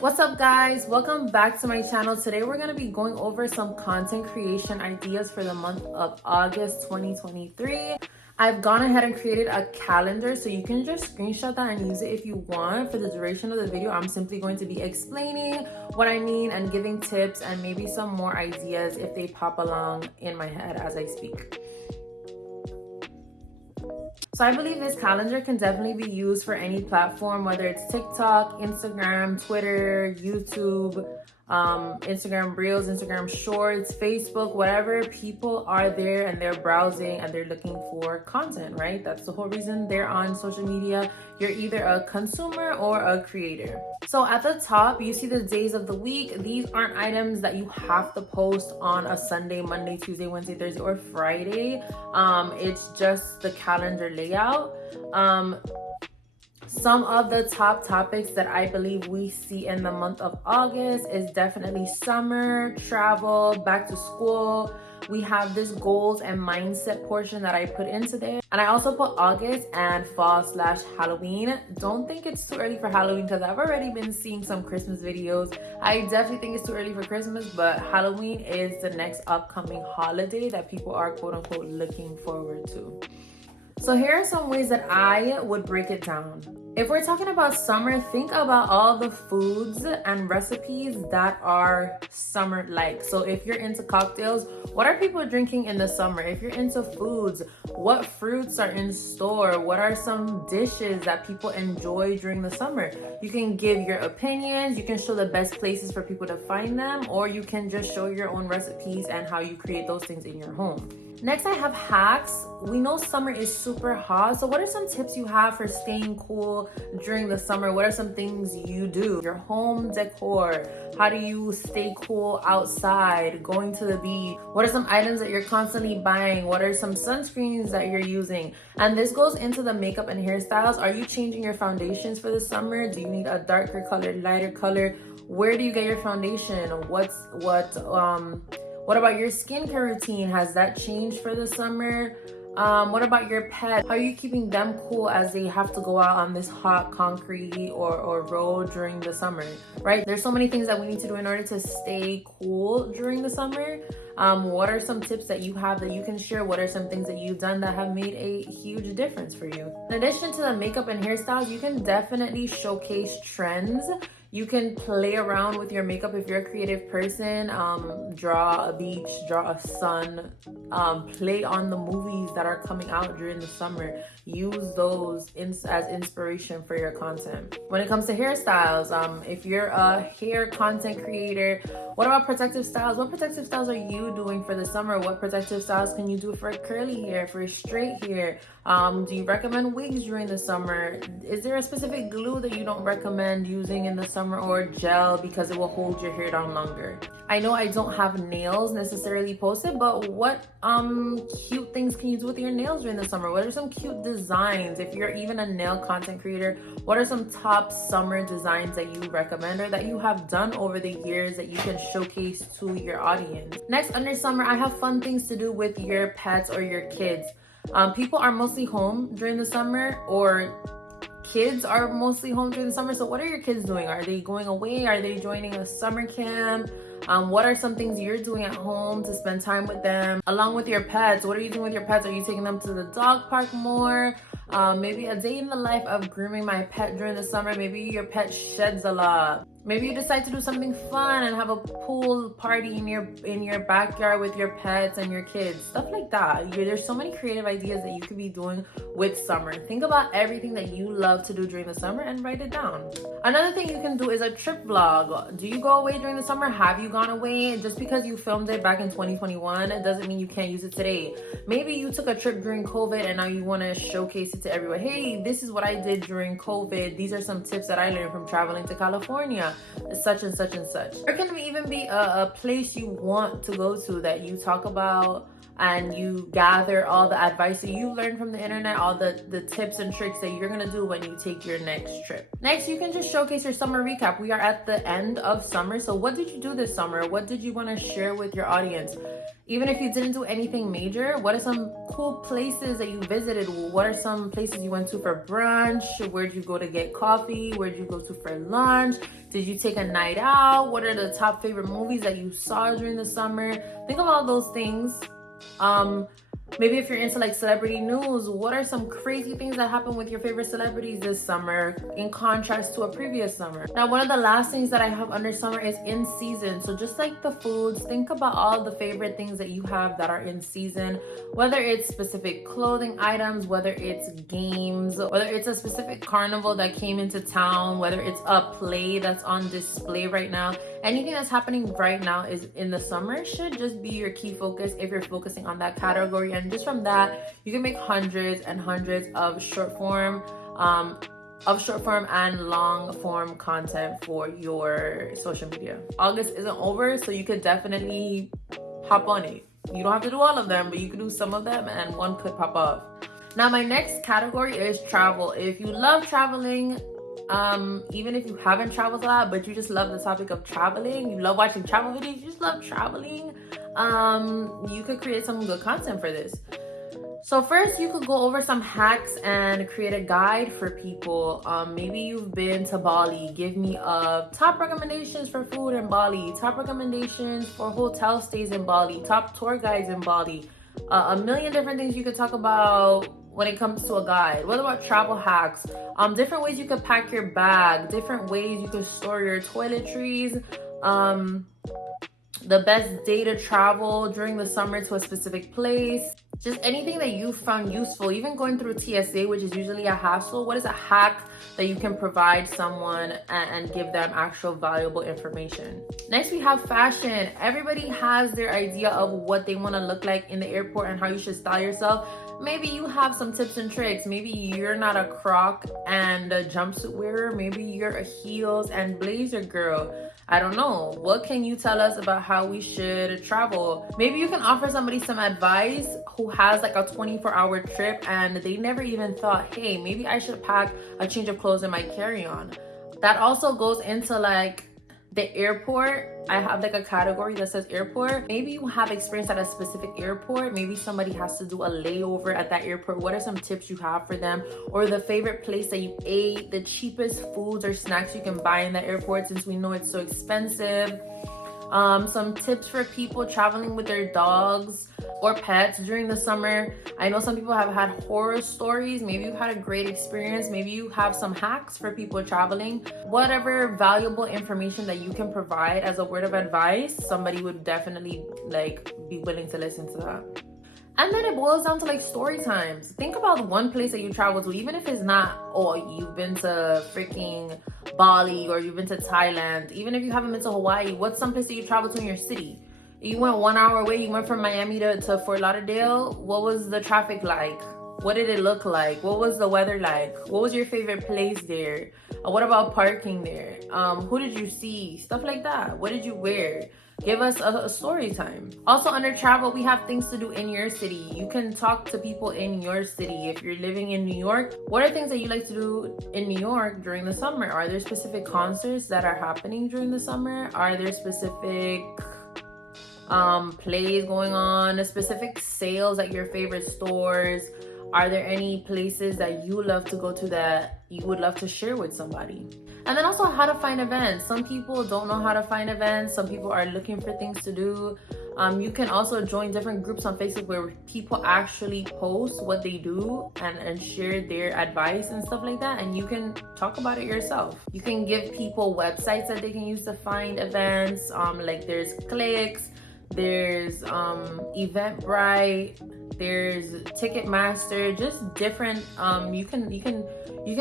What's up, guys? Welcome back to my channel. Today we're going to be going over some content creation ideas for the month of August 2023. I've gone ahead and created a calendar, so you can just screenshot that and use it if you want. For the duration of the video, I'm simply going to be explaining what I mean and giving tips and maybe some more ideas if they pop along in my head as I speak. So I believe this calendar can definitely be used for any platform, whether it's TikTok, Instagram, Twitter, YouTube, Instagram Reels, Instagram Shorts, Facebook, whatever. People are there and they're browsing and they're looking for content, right? That's the whole reason they're on social media. You're either a consumer or a creator. So at the top, you see the days of the week. These aren't items that you have to post on a Sunday, Monday, Tuesday, Wednesday, Thursday, or Friday. It's just the calendar layout. Some of the top topics that I believe we see in the month of August is definitely summer, travel, back to school. We have this goals and mindset portion that I put into there. And I also put August and fall/Halloween. Don't think it's too early for Halloween because I've already been seeing some Christmas videos. I definitely think it's too early for Christmas, but Halloween is the next upcoming holiday that people are quote unquote looking forward to. So here are some ways that I would break it down. If we're talking about summer, think about all the foods and recipes that are summer-like. So if you're into cocktails, what are people drinking in the summer? If you're into foods, what fruits are in store? What are some dishes that people enjoy during the summer? You can give your opinions, you can show the best places for people to find them, or you can just show your own recipes and how you create those things in your home. Next, I have hacks. We know summer is super hot. So what are some tips you have for staying cool during the summer? What are some things you do? Your home decor. How do you stay cool outside? Going to the beach. What are some items that you're constantly buying? What are some sunscreens that you're using? And this goes into the makeup and hairstyles. Are you changing your foundations for the summer? Do you need a darker color, lighter color? Where do you get your foundation? What about your skincare routine? Has that changed for the summer? What about your pet? How are you keeping them cool as they have to go out on this hot concrete or road during the summer, right? There's so many things that we need to do in order to stay cool during the summer. What are some tips that you have that you can share? What are some things that you've done that have made a huge difference for you? In addition to the makeup and hairstyles, you can definitely showcase trends. You can play around with your makeup if you're a creative person. Draw a beach, draw a sun, play on the movies that are coming out during the summer. Use those as inspiration for your content. When it comes to hairstyles, if you're a hair content creator, what about protective styles? What protective styles are you doing for the summer? What protective styles can you do for curly hair, for straight hair? Do you recommend wigs during the summer? Is there a specific glue that you don't recommend using in the summer, or gel because it will hold your hair down longer? I know I don't have nails necessarily posted, but what cute things can you do with your nails during the summer? What are some cute designs? If you're even a nail content creator, what are some top summer designs that you recommend or that you have done over the years that you can showcase to your audience? Next, under summer, I have fun things to do with your pets or your kids. People are mostly home during the summer, or kids are mostly home during the summer. So what are your kids doing? Are they going away? Are they joining a summer camp? What are some things you're doing at home to spend time with them? Along with your pets, what are you doing with your pets? Are you taking them to the dog park more? Maybe a day in the life of grooming my pet during the summer. Maybe your pet sheds a lot. Maybe you decide to do something fun and have a pool party in your backyard with your pets and your kids. Stuff like that. There's so many creative ideas that you could be doing with summer. Think about everything that you love to do during the summer and write it down. Another thing you can do is a trip vlog. Do you go away during the summer? Have you gone away? Just because you filmed it back in 2021, it doesn't mean you can't use it today. Maybe you took a trip during COVID and now you want to showcase it to everyone. Hey, this is what I did during COVID. These are some tips that I learned from traveling to California. Such and such and such. Or can it even be a place you want to go to that you talk about and you gather all the advice that you learned from the internet, all the tips and tricks that you're gonna do when you take your next trip. Next, you can just showcase your summer recap. We are at the end of summer, so what did you do this summer? What did you want to share with your audience? Even if you didn't do anything major, what are some cool places that you visited? What are some places you went to for brunch? Where'd you go to get coffee? Where'd you go to for lunch? Did you take a night out? What are the top favorite movies that you saw during the summer? Think of all those things. Maybe if you're into like celebrity news, what are some crazy things that happened with your favorite celebrities this summer in contrast to a previous summer? Now, one of the last things that I have under summer is in season. So just like the foods, think about all the favorite things that you have that are in season, whether it's specific clothing items, whether it's games, whether it's a specific carnival that came into town, whether it's a play that's on display right now. Anything that's happening right now is in the summer should just be your key focus if you're focusing on that category. And just from that, you can make hundreds and hundreds of short form and long form content for your social media. August isn't over, so you could definitely hop on it. You don't have to do all of them, but you can do some of them and one could pop off. Now, my next category is travel. If you love traveling, even if you haven't traveled a lot, but you just love the topic of traveling, you love watching travel videos, you just love traveling, you could create some good content for this. So first, you could go over some hacks and create a guide for people. Maybe you've been to Bali. Give me top recommendations for food in Bali, top recommendations for hotel stays in Bali, top tour guides in Bali. A million different things you could talk about when it comes to a guide. What about travel hacks? Different ways you could pack your bag, different ways you could store your toiletries, the best day to travel during the summer to a specific place. Just anything that you found useful, even going through TSA, which is usually a hassle. What is a hack that you can provide someone and give them actual valuable information? Next, we have fashion. Everybody has their idea of what they want to look like in the airport and how you should style yourself. Maybe you have some tips and tricks. Maybe you're not a croc and a jumpsuit wearer. Maybe you're a heels and blazer girl. I don't know. What can you tell us about how we should travel? Maybe you can offer somebody some advice who has like a 24-hour trip and they never even thought, hey, maybe I should pack a change of clothes in my carry-on. That also goes into like the airport. I have like a category that says airport. Maybe you have experience at a specific airport. Maybe somebody has to do a layover at that airport. What are some tips you have for them? Or the favorite place that you ate, the cheapest foods or snacks you can buy in the airport since we know it's so expensive. Some tips for people traveling with their dogs or pets during the summer. I know some people have had horror stories. Maybe you've had a great experience. Maybe you have some hacks for people traveling. Whatever valuable information that you can provide as a word of advice, somebody would definitely like be willing to listen to that. And then it boils down to like story times. Think about one place that you travel to, even if it's not, oh, you've been to freaking Bali or you've been to Thailand. Even if you haven't been to Hawaii, what's some place that you traveled to in your city? You went 1 hour away, you went from Miami to Fort Lauderdale. What was the traffic like? What did it look like? What was the weather like? What was your favorite place there? What about parking there? Who did you see? Stuff like that. What did you wear? Give us a story time. Also under travel, we have things to do in your city. You can talk to people in your city. If you're living in New York, what are things that you like to do in New York during the summer? Are there specific concerts that are happening during the summer? Are there specific plays going on, specific sales at your favorite stores? Are there any places that you love to go to that you would love to share with somebody? And then also how to find events. Some people don't know how to find events. Some people are looking for things to do. You can also join different groups on Facebook where people actually post what they do and share their advice and stuff like that. And you can talk about it yourself. You can give people websites that they can use to find events. Like there's Clicks, there's Eventbrite, there's Ticketmaster, just different. You can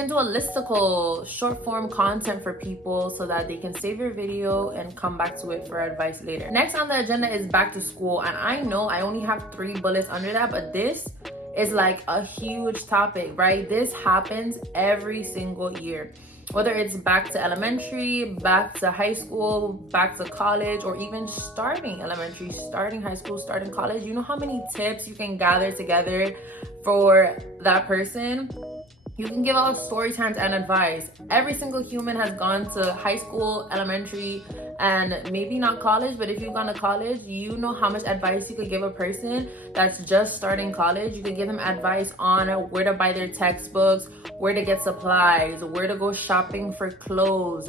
do a listicle short form content for people so that they can save your video and come back to it for advice later. Next on the agenda is back to school, and I know I only have 3 bullets under that, but this is like a huge topic, right? This happens every single year. Whether it's back to elementary, back to high school, back to college, or even starting elementary, starting high school, starting college, you know how many tips you can gather together for that person? You can give out story times and advice. Every single human has gone to high school, elementary, and maybe not college, but if you've gone to college, you know how much advice you could give a person that's just starting college. You could give them advice on where to buy their textbooks, where to get supplies, where to go shopping for clothes.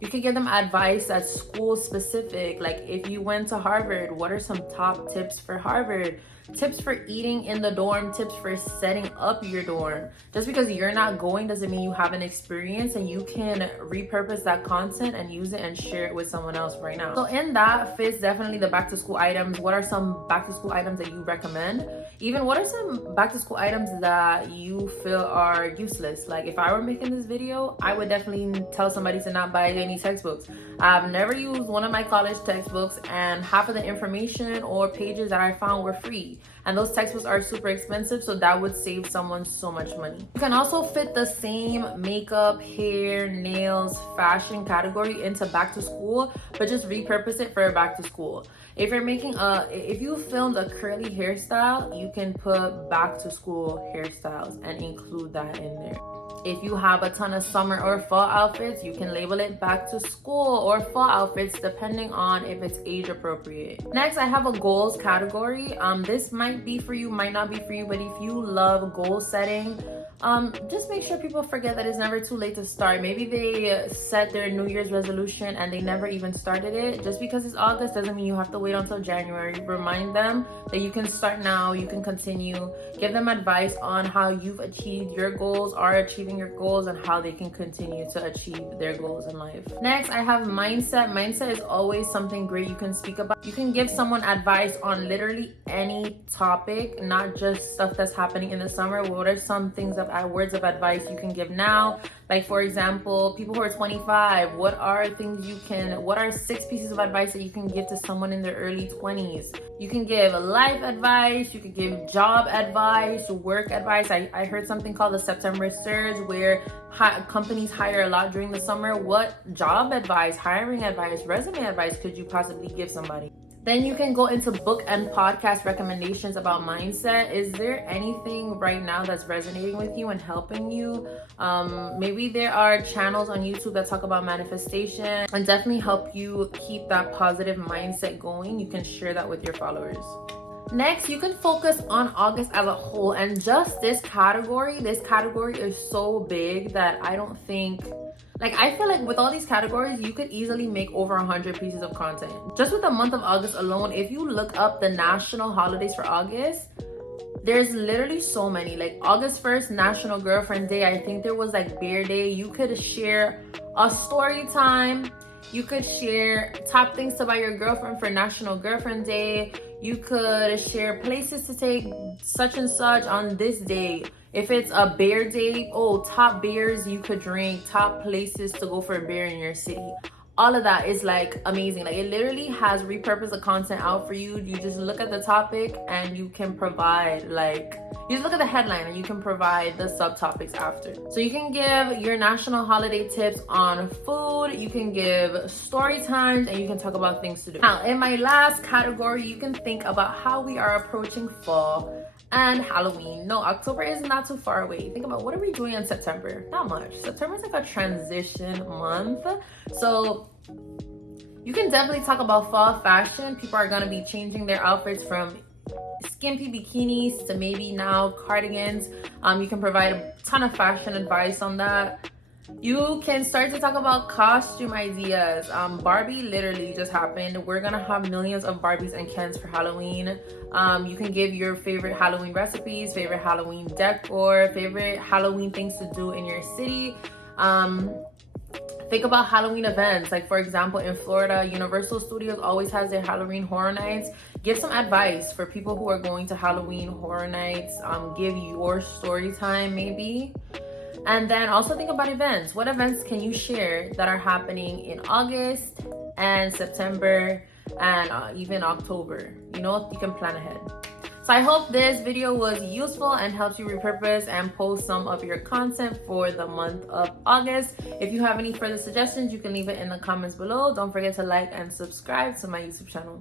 You could give them advice that's school specific. Like if you went to Harvard, what are some top tips for Harvard? Tips for eating in the dorm, tips for setting up your dorm. Just because you're not going doesn't mean you haven't experienced, and you can repurpose that content and use it and share it with someone else right now. So in that fits definitely the back to school items. What are some back to school items that you recommend? Even what are some back to school items that you feel are useless? Like if I were making this video, I would definitely tell somebody to not buy any textbooks. I've never used one of my college textbooks, and half of the information or pages that I found were free. And those textbooks are super expensive, so that would save someone so much money. You can also fit the same makeup, hair, nails, fashion category into back to school, but just repurpose it for a back to school. If you're making if you filmed a curly hairstyle, you can put back to school hairstyles and include that in there. If you have a ton of summer or fall outfits, you can label it back to school or fall outfits depending on if it's age appropriate. Next, I have a goals category. This might be for you, might not be for you, but if you love goal setting, just make sure people forget that it's never too late to start. Maybe they set their New Year's resolution and they never even started it. Just because it's August doesn't mean you have to wait until January. Remind them that you can start now, you can continue. Give them advice on how you've achieved your goals, are achieving your goals, and how they can continue to achieve their goals in life. Next, I have mindset. Mindset is always something great you can speak about. You can give someone advice on literally any topic, not just stuff that's happening in the summer. What are some things of words of advice you can give now? Like for example, people who are 25, what are 6 pieces of advice that you can give to someone in their early 20s? You can give life advice, you could give job advice, work advice. I heard something called the September Surge where companies hire a lot during the summer. What job advice, hiring advice, resume advice could you possibly give somebody? Then you can go into book and podcast recommendations about mindset. Is there anything right now that's resonating with you and helping you? Maybe there are channels on YouTube that talk about manifestation and definitely help you keep that positive mindset going. You can share that with your followers. Next, you can focus on August as a whole, and just this category is so big that I don't think, I feel like with all these categories, you could easily make over 100 pieces of content. Just with the month of August alone, if you look up the national holidays for August, there's literally so many. Like August 1st, National Girlfriend Day. I think there was like Bear Day. You could share a story time. You could share top things to buy your girlfriend for National Girlfriend Day. You could share places to take such and such on this day. If it's a bear day, top beers you could drink, top places to go for a beer in your city. All of that is like amazing. Like it literally has repurposed the content out for you. You just look at the topic and you can provide you just look at the headline and you can provide the subtopics after. So you can give your national holiday tips on food, you can give story times, and you can talk about things to do. Now, in my last category, you can think about how we are approaching fall and Halloween. No, October is not too far away. Think about what are we doing in September? Not much. September is like a transition month. So you can definitely talk about fall fashion. People are gonna be changing their outfits from skimpy bikinis to maybe now cardigans. You can provide a ton of fashion advice on that. You can start to talk about costume ideas. Barbie literally just happened. We're gonna have millions of Barbies and Kens for Halloween. You can give your favorite Halloween recipes, favorite Halloween decor, favorite Halloween things to do in your city. Think about Halloween events. Like for example, in Florida, Universal Studios always has their Halloween Horror Nights. Give some advice for people who are going to Halloween Horror Nights. Give your story time maybe. And then also think about events. What events can you share that are happening in August and September and even October? You know, you can plan ahead. So I hope this video was useful and helps you repurpose and post some of your content for the month of August. If you have any further suggestions, you can leave it in the comments below. Don't forget to like and subscribe to my YouTube channel.